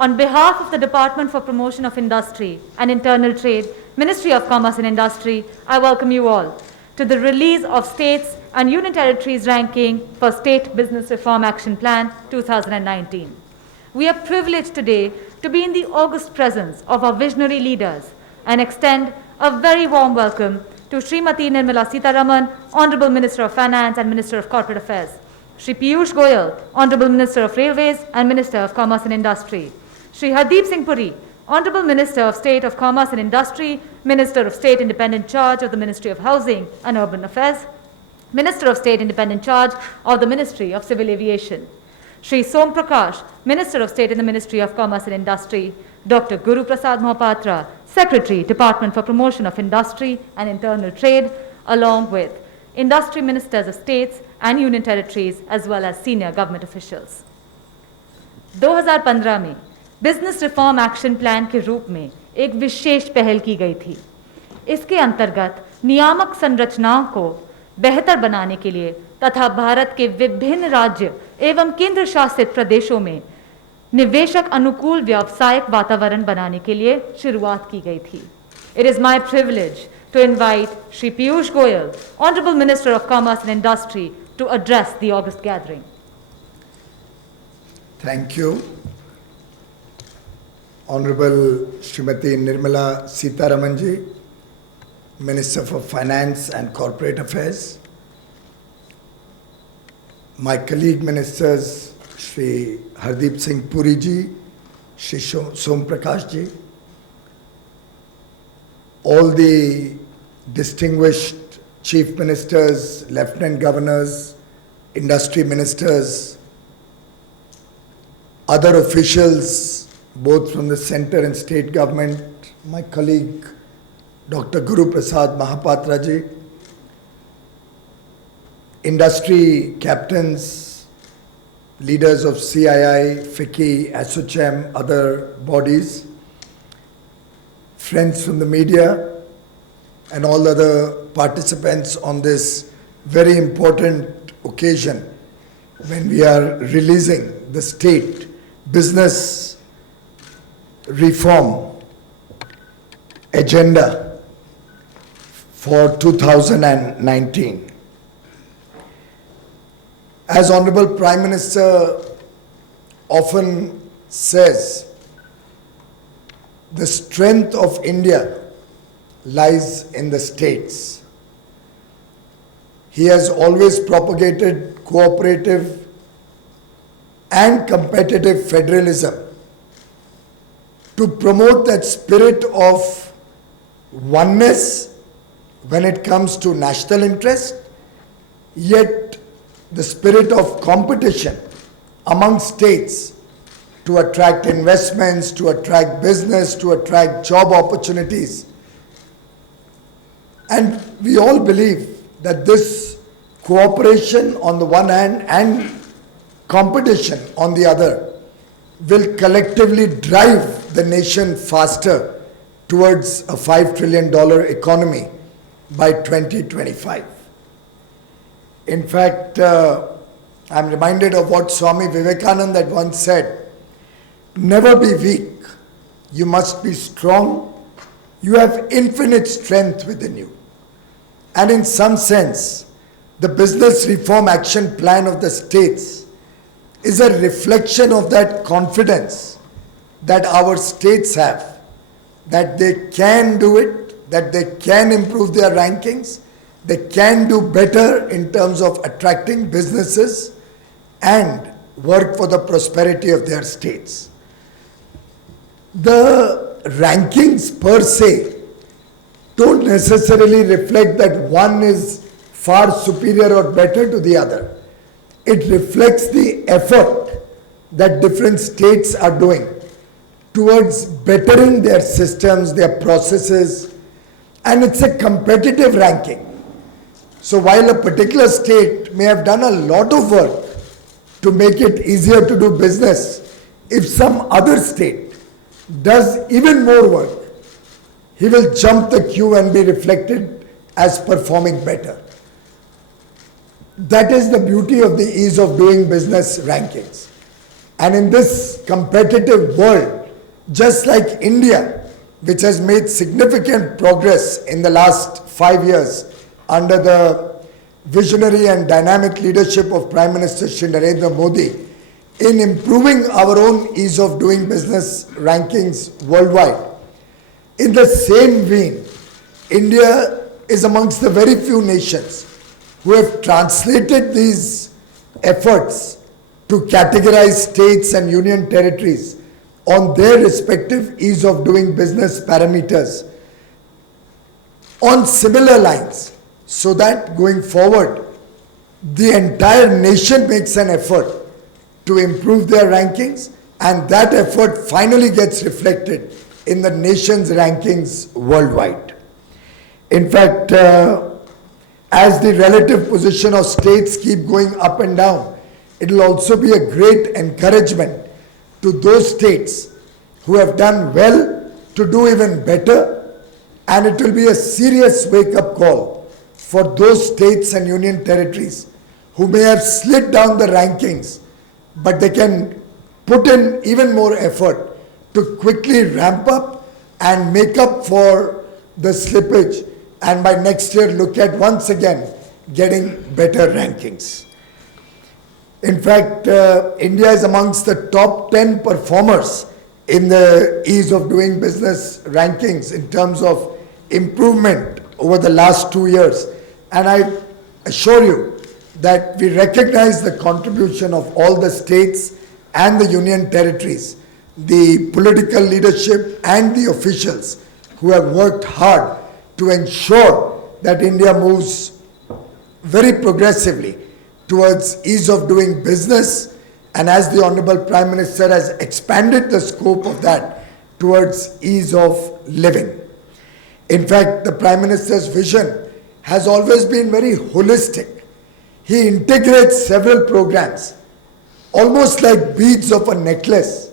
On behalf of the Department for Promotion of Industry and Internal Trade, Ministry of Commerce and Industry, I welcome you all to the release of States and Union Territories ranking for State Business Reform Action Plan 2019. We are privileged today to be in the august presence of our visionary leaders and extend a very warm welcome to Srimati Nirmala Sitharaman, Honorable Minister of Finance and Minister of Corporate Affairs, Shri Piyush Goyal, Honorable Minister of Railways and Minister of Commerce and Industry, Shri Hardeep Singh Puri, Honorable Minister of State of Commerce and Industry, Minister of State Independent Charge of the Ministry of Housing and Urban Affairs, Minister of State Independent Charge of the Ministry of Civil Aviation, Shri Som Prakash, Minister of State in the Ministry of Commerce and Industry, Dr. Guru Prasad Mohapatra, Secretary, Department for Promotion of Industry and Internal Trade, along with Industry Ministers of States and Union Territories, as well as senior government officials. 2015 में business reform action plan के रूप में एक विशेष पहल की गई थी। इसके अंतर्गत नियामक संरचनाओं को बेहतर बनाने के लिए तथा भारत के विभिन्न राज्य एवं केंद्र शासित प्रदेशों में निवेशक अनुकूल व्यावसायिक वातावरण बनाने के लिए शुरुआत की गई थी। It is my privilege to invite Shri Piyush Goyal, Honorable Minister of Commerce and Industry, to address the August gathering. Thank you. Honorable Srimati Nirmala Sitharaman ji, Minister for Finance and Corporate Affairs, my colleague ministers Shri Hardeep Singh Puri ji, Shri Som Prakash ji, all the distinguished chief ministers, lieutenant governors, industry ministers, other officials, both from the center and state government, my colleague Dr. Guru Prasad Mohapatra ji, industry captains, leaders of CII, FICCI, ASSOCHAM, other bodies, friends from the media, and all other participants on this very important occasion when we are releasing the state business reform agenda for 2019. As Honorable Prime Minister often says, the strength of India lies in the states. He has always propagated cooperative and competitive federalism to promote that spirit of oneness when it comes to national interest, yet the spirit of competition among states to attract investments, to attract business, to attract job opportunities. And we all believe that this cooperation on the one hand and competition on the other will collectively drive the nation faster towards a $5 trillion economy by 2025. In fact, I'm reminded of what Swami Vivekananda had once said, never be weak, you must be strong, you have infinite strength within you. And in some sense, the Business Reform Action Plan of the states is a reflection of that confidence that our states have, that they can do it, that they can improve their rankings, they can do better in terms of attracting businesses and work for the prosperity of their states. The rankings per se don't necessarily reflect that one is far superior or better to the other. It reflects the effort that different states are doing towards bettering their systems, their processes, and it's a competitive ranking. So while a particular state may have done a lot of work to make it easier to do business, if some other state does even more work, he will jump the queue and be reflected as performing better. That is the beauty of the ease of doing business rankings. And in this competitive world, just like India, which has made significant progress in the last 5 years under the visionary and dynamic leadership of Prime Minister Shri Narendra Modi in improving our own ease of doing business rankings worldwide. In the same vein, India is amongst the very few nations who have translated these efforts to categorize states and union territories on their respective ease of doing business parameters on similar lines, so that going forward, the entire nation makes an effort to improve their rankings, and that effort finally gets reflected in the nation's rankings worldwide. In fact, as the relative position of states keep going up and down, it will also be a great encouragement to those states who have done well to do even better, and it will be a serious wake-up call for those states and union territories who may have slid down the rankings, but they can put in even more effort to quickly ramp up and make up for the slippage, and by next year look at once again getting better rankings. In fact, India is amongst the top 10 performers in the ease of doing business rankings in terms of improvement over the last 2 years. And I assure you that we recognize the contribution of all the states and the union territories, the political leadership and the officials who have worked hard to ensure that India moves very progressively towards ease of doing business, and as the Honorable Prime Minister has expanded the scope of that towards ease of living. In fact, the Prime Minister's vision has always been very holistic. He integrates several programs, almost like beads of a necklace.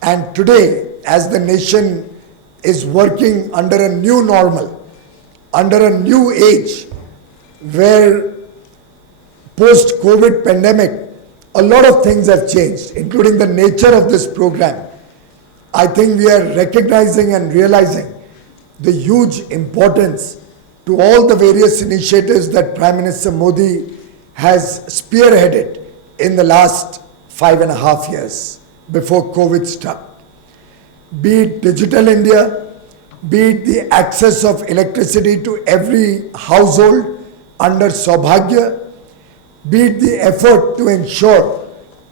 And today, as the nation is working under a new normal, under a new age, where post-COVID pandemic, a lot of things have changed, including the nature of this program. I think we are recognizing and realizing the huge importance to all the various initiatives that Prime Minister Modi has spearheaded in the last 5.5 years before COVID struck. Be it Digital India, be it the access of electricity to every household under Saubhagya, be it the effort to ensure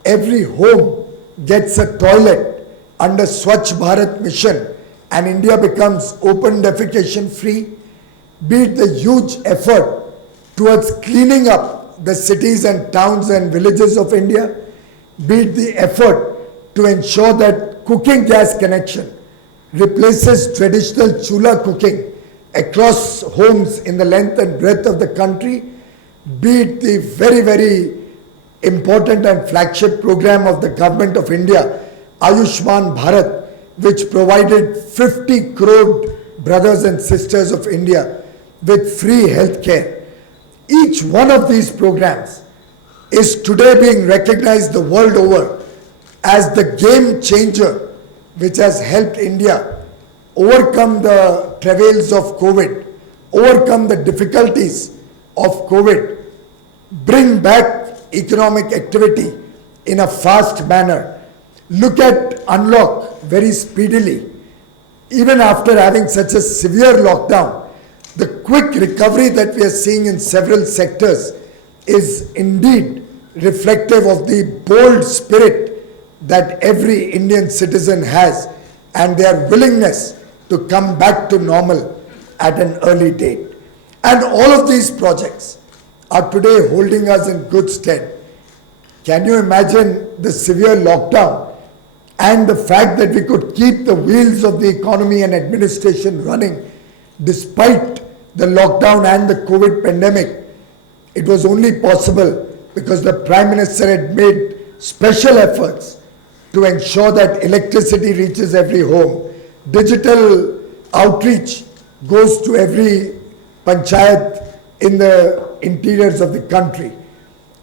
every home gets a toilet under Swachh Bharat mission and India becomes open defecation free, be it the huge effort towards cleaning up the cities and towns and villages of India, be it the effort to ensure that cooking gas connection replaces traditional chula cooking across homes in the length and breadth of the country, be it the very, very important and flagship program of the Government of India, Ayushman Bharat, which provided 50 crore brothers and sisters of India with free health care. Each one of these programs is today being recognized the world over as the game changer which has helped India overcome the travails of COVID, overcome the difficulties of COVID, bring back economic activity in a fast manner, look at unlock very speedily. Even after having such a severe lockdown, the quick recovery that we are seeing in several sectors is indeed reflective of the bold spirit that every Indian citizen has and their willingness to come back to normal at an early date. And all of these projects are today holding us in good stead. Can you imagine the severe lockdown and the fact that we could keep the wheels of the economy and administration running despite the lockdown and the COVID pandemic? It was only possible because the Prime Minister had made special efforts to ensure that electricity reaches every home, digital outreach goes to every panchayat in the interiors of the country,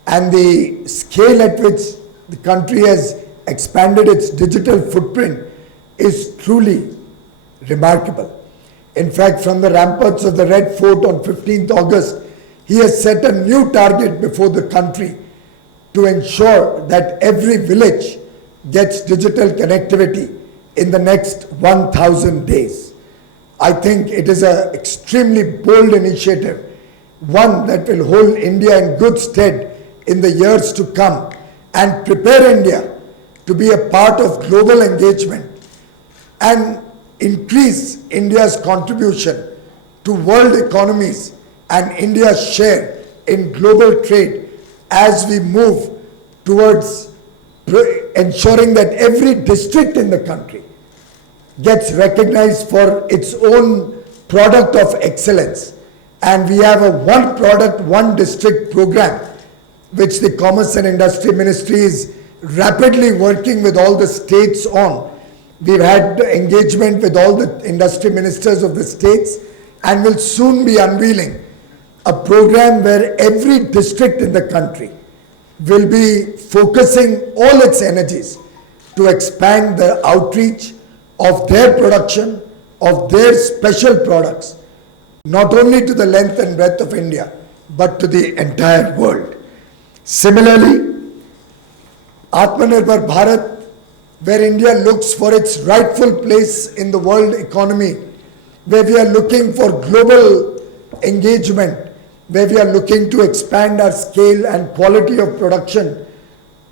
and the scale at which the country has expanded its digital footprint is truly remarkable. In fact, from the ramparts of the Red Fort on 15th August, he has set a new target before the country to ensure that every village gets digital connectivity in the next 1,000 days. I think it is an extremely bold initiative, one that will hold India in good stead in the years to come and prepare India to be a part of global engagement and increase India's contribution to world economies and India's share in global trade as we move towards ensuring that every district in the country gets recognized for its own product of excellence. And we have a one product, one district program, which the Commerce and Industry Ministry is rapidly working with all the states on. We've had engagement with all the industry ministers of the states and will soon be unveiling a program where every district in the country will be focusing all its energies to expand the outreach of their production, of their special products, not only to the length and breadth of India, but to the entire world. Similarly, Atmanirbhar Bharat, where India looks for its rightful place in the world economy, where we are looking for global engagement, where we are looking to expand our scale and quality of production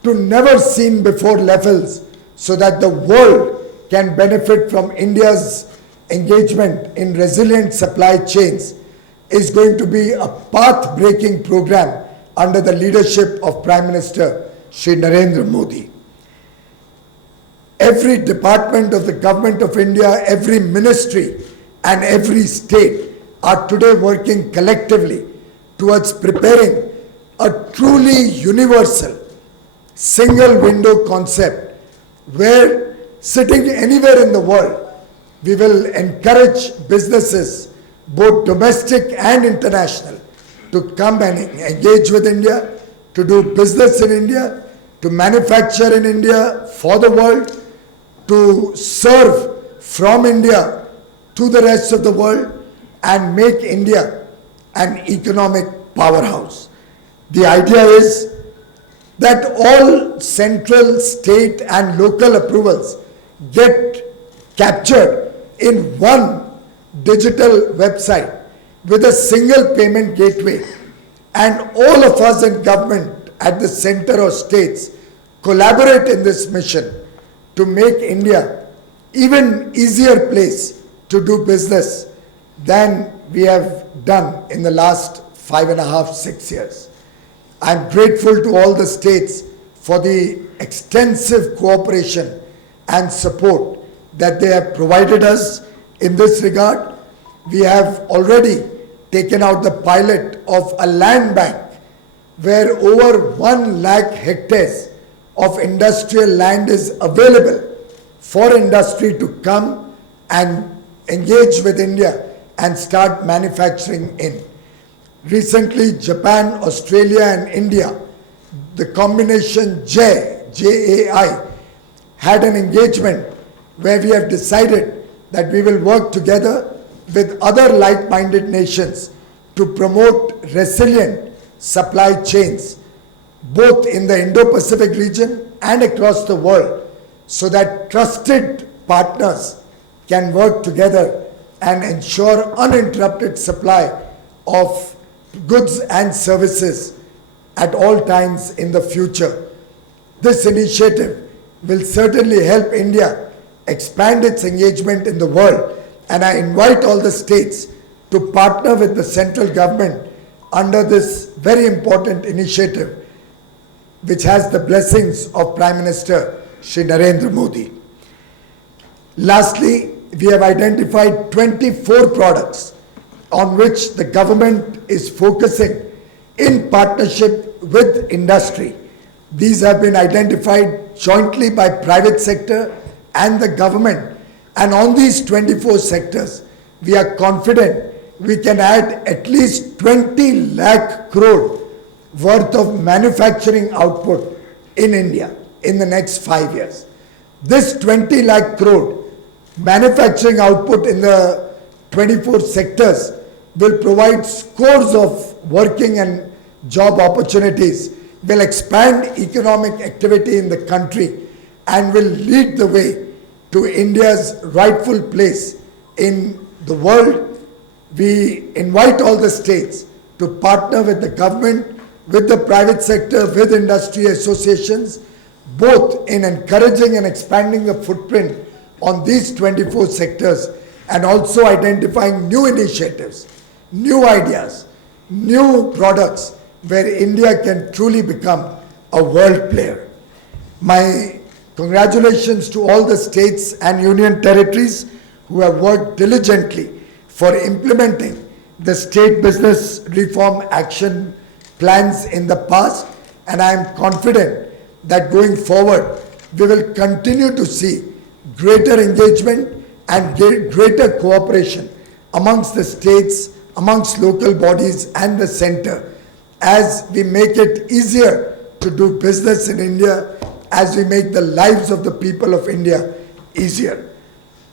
to never seen before levels so that the world can benefit from India's engagement in resilient supply chains, is going to be a path-breaking program under the leadership of Prime Minister Shri Narendra Modi. Every department of the Government of India, every ministry and every state are today working collectively towards preparing a truly universal single window concept where, sitting anywhere in the world, we will encourage businesses, both domestic and international, to come and engage with India, to do business in India, to manufacture in India for the world, to serve from India to the rest of the world and make India an economic powerhouse. The idea is that all central, state and local approvals get captured in one digital website with a single payment gateway, and all of us in government at the center or states collaborate in this mission to make India even easier place to do business than we have done in the last 5.5, 6 years. I'm grateful to all the states for the extensive cooperation and support that they have provided us in this regard. We have already taken out the pilot of a land bank where over 1 lakh hectares of industrial land is available for industry to come and engage with India and start manufacturing in. Recently, Japan, Australia and India, the combination JAI, had an engagement where we have decided that we will work together with other like-minded nations to promote resilient supply chains, both in the Indo-Pacific region and across the world, so that trusted partners can work together and ensure uninterrupted supply of goods and services at all times in the future. This initiative will certainly help India expand its engagement in the world, and I invite all the states to partner with the central government under this very important initiative, which has the blessings of Prime Minister Shri Narendra Modi. Lastly, we have identified 24 products on which the government is focusing in partnership with industry. These have been identified jointly by private sector and the government, and on these 24 sectors, we are confident we can add at least 20 lakh crore worth of manufacturing output in India in the next 5 years. This 20 lakh crore manufacturing output in the 24 sectors will provide scores of working and job opportunities, will expand economic activity in the country, and will lead the way to India's rightful place in the world. We invite all the states to partner with the government, with the private sector, with industry associations, both in encouraging and expanding the footprint on these 24 sectors, and also identifying new initiatives, new ideas, new products where India can truly become a world player. My congratulations to all the states and union territories who have worked diligently for implementing the state business reform action plans in the past, and I am confident that going forward we will continue to see greater engagement and greater cooperation amongst the states, amongst local bodies and the center, as we make it easier to do business in India, as we make the lives of the people of India easier.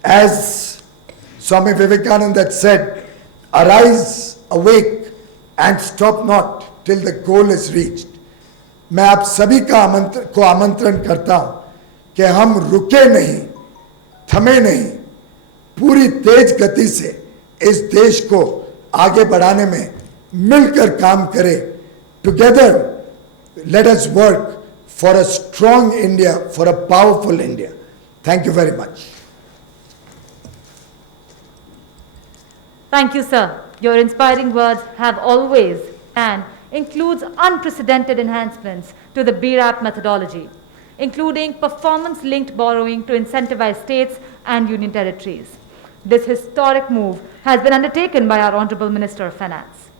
As Swami Vivekananda had said, arise, awake and stop not till the goal is reached. मैं आप सभी को आमंत्रण करता हूं कि हम रुके नहीं, थमे नहीं, पूरी तेज गति से इस देश को आगे बढ़ाने में मिलकर काम करें. Together, let us work for a strong India, for a powerful India. Thank you very much. Thank you, sir. Your inspiring words have always and includes unprecedented enhancements to the BRAP methodology, including performance-linked borrowing to incentivize states and union territories. This historic move has been undertaken by our Honorable Minister of Finance.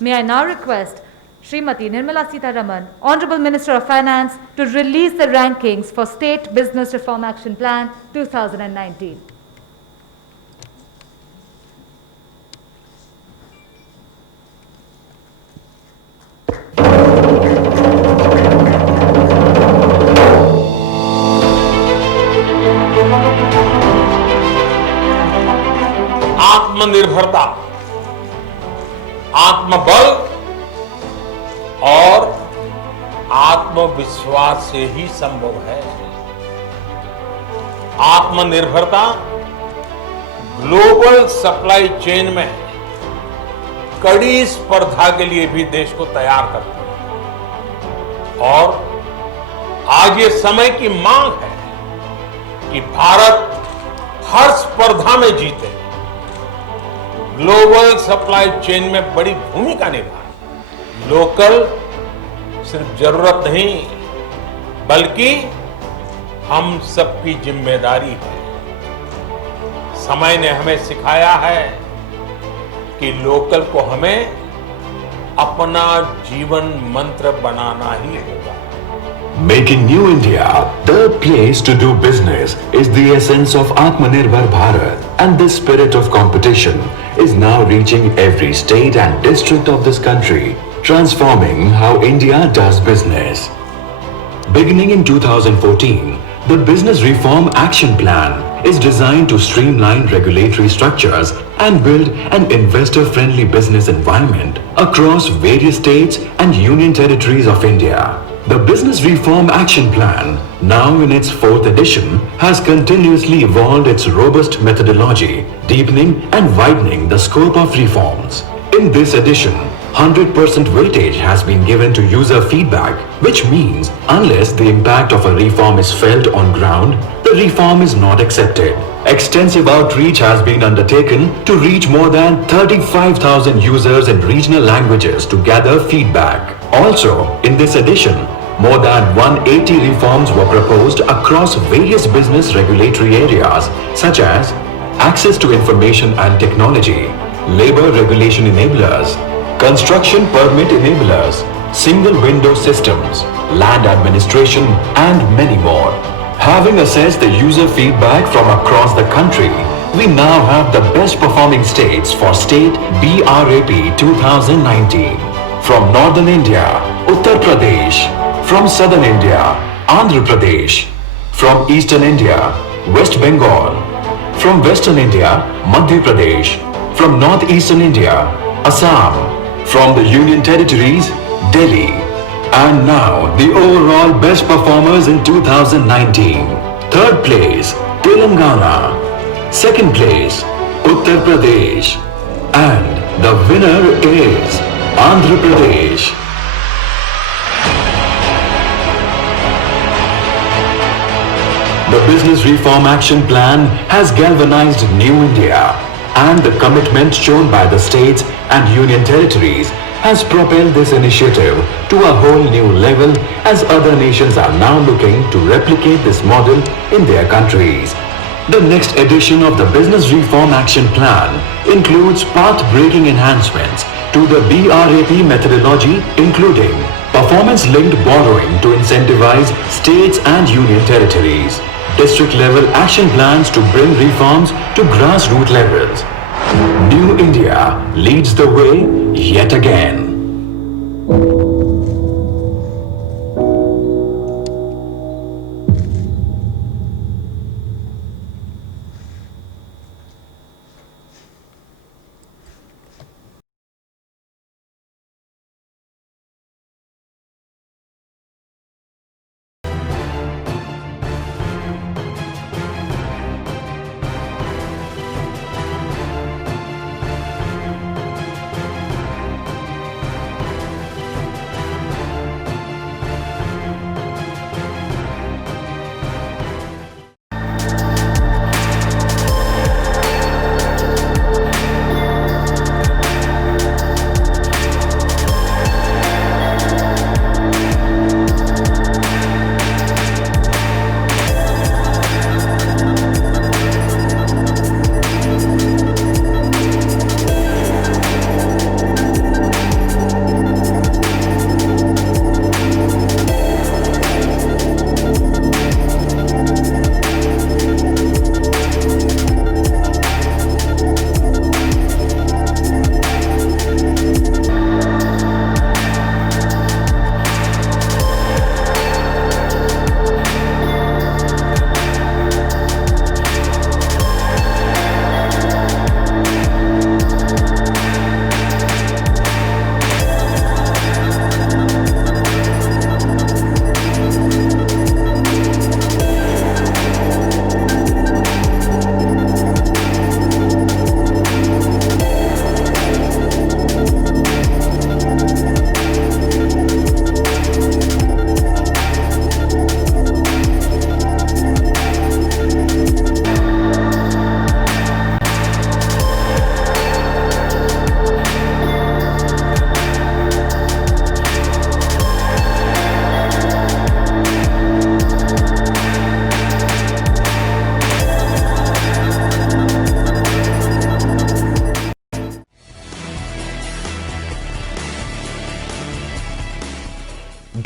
May I now request Srimati Nirmala Sitharaman, Honorable Minister of Finance, to release the rankings for State Business Reform Action Plan 2019. आत्मनिर्भरता, आत्मबल और आत्मविश्वास से ही संभव है. आत्मनिर्भरता global supply chain में कड़ी स्पर्धा के लिए भी देश को तैयार करती है. और आज ये समय की मांग है कि भारत हर स्पर्धा में जीते, ग्लोबल सप्लाई चेन में बड़ी भूमिका निभाए. लोकल सिर्फ जरूरत नहीं, बल्कि हम सबकी जिम्मेदारी है. समय ने हमें सिखाया है कि लोकल को हमें अपना जीवन मंत्र बनाना ही होगा. Making New India the place to do business is the essence of Atmanirbhar Bharat, and this spirit of competition is now reaching every state and district of this country, transforming how India does business. Beginning in 2014, the Business Reform Action Plan is designed to streamline regulatory structures and build an investor-friendly business environment across various states and union territories of India. The Business Reform Action Plan, now in its 4th edition, has continuously evolved its robust methodology, deepening and widening the scope of reforms. In this edition, 100% weightage has been given to user feedback, which means unless the impact of a reform is felt on ground, the reform is not accepted. Extensive outreach has been undertaken to reach more than 35,000 users in regional languages to gather feedback. Also, in this edition, more than 180 reforms were proposed across various business regulatory areas such as access to information and technology, labor regulation enablers, construction permit enablers, single window systems, land administration, and many more. Having assessed the user feedback from across the country, we now have the best performing states for State BRAP 2019. From Northern India, Uttar Pradesh. From Southern India, Andhra Pradesh. From Eastern India, West Bengal. From Western India, Madhya Pradesh. From Northeastern India, Assam. From the Union Territories, Delhi. And now, the overall best performers in 2019. Third place, Telangana. Second place, Uttar Pradesh. And the winner is Andhra Pradesh. The Business Reform Action Plan has galvanized New India, and the commitment shown by the states and union territories has propelled this initiative to a whole new level as other nations are now looking to replicate this model in their countries. The next edition of the Business Reform Action Plan includes path-breaking enhancements to the BRAP methodology, including performance-linked borrowing to incentivize states and union territories, district-level action plans to bring reforms to grassroots levels. New India leads the way yet again.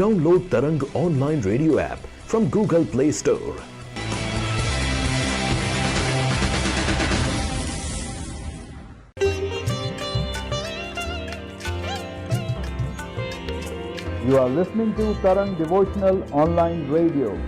Download Tarang online radio app from Google Play Store. You are listening to Tarang Devotional Online Radio.